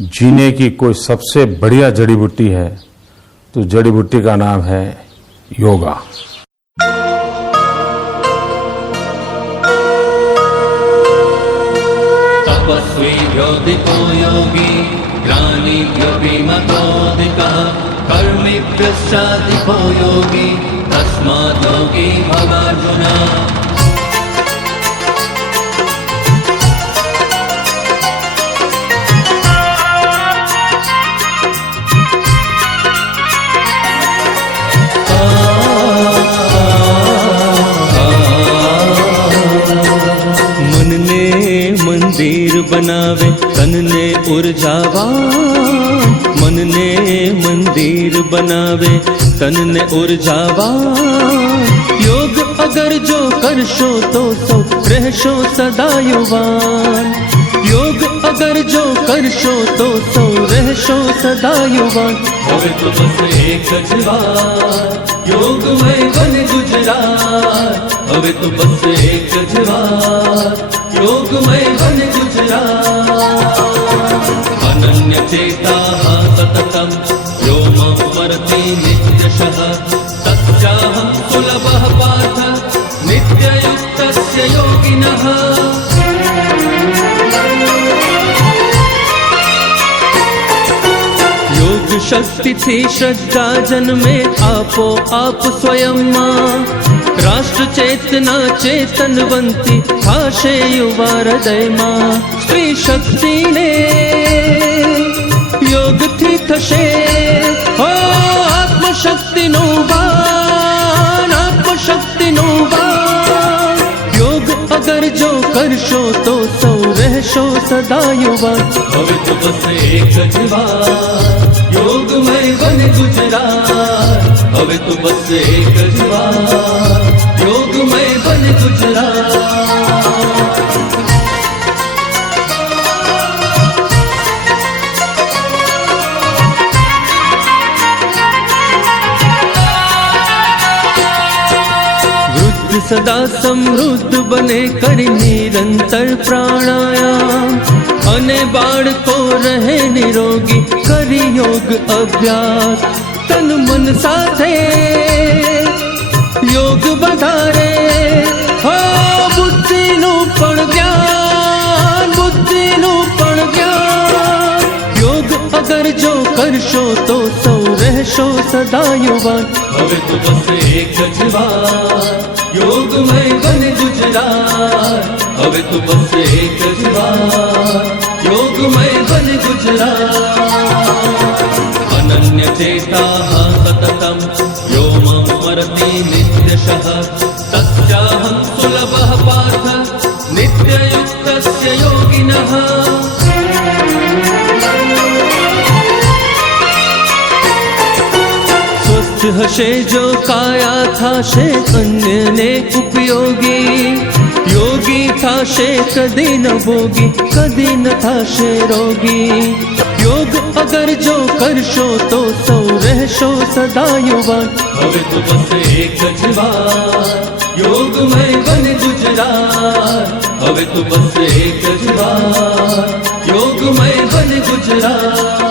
जीने की कोई सबसे बढ़िया जड़ी बूटी है तो जड़ी बूटी का नाम है योगा। तपस्वीभ्योऽधिको योगी ज्ञानिभ्योऽपि मतोऽधिकः कर्मिभ्यश्चाधिको योगी तस्मात् योगी भवार्जुन। मन ने मंदिर बनावे तन ने ऊर्जावान, मन ने मंदिर बनावे तन ने ऊर्जावान। योग अगर जो करशो तो सो रहशो सदा युवान। योग अगर जो करशो तो सो रहशो सदा युवान। હવે તો બસ એક જ વાર योग में बन गुजरात। હવે તો બસ એક જ વાર योग में बन गुजरात। अनन्य चेता सततम यो मां स्मरति नित्यशः तच्चाहं सुलभः पार्थ नित्ययुक्तस्य योगिनः। योग शक्ति थी श्रद्धा जन्मे आपो आप स्वयं मां। राष्ट्र चेतना चेतनवंती थाशे युवा हृदय मां। स्त्री शक्ति ने योग थी थशे हो आत्मशक्ति नो बान, आत्मशक्ति नो बान। योग अगर जो करशो तो सौ रहशो सदा युवा। હવે તો બસ એક જ વાર योग में बन गुजरात। હવે તો બસ એક જ વાર योग में बन गुजरात। वृद्ध सदा समृद्ध बने करी निरंतर प्राणायाम। अने बाळको रहे निरोगी करी योग अभ्यास। तन मन साथे योग बधारे हो बुद्धिनु पण ज्ञान, बुद्धिनु पण ज्ञान। योग अगर जो करशो तो सौ रहशो सदा युवान। હવે તો બસ એક જ વાર योग में बन गुजरात। હવે તો બસ એક જ વાર योग में बन गुजरात। अनन्य चेता सततम यो मां स्मरति नित्यशः तच्चाहं सुलभः पार्थ नित्ययुक्तस्य योगिनः। स्वस्थ हशे जो काया थाशे अन्यने उपयोगी। योगी थाशे कदी न भोगी कदी न थाशे रोगी। योग अगर जो करशो तो सौ रहशो सदा युवान। હવે તો બસ એક જ વાર योग में बन गुजरात। હવે તો બસ એક જ વાર योग में बन गुजरात।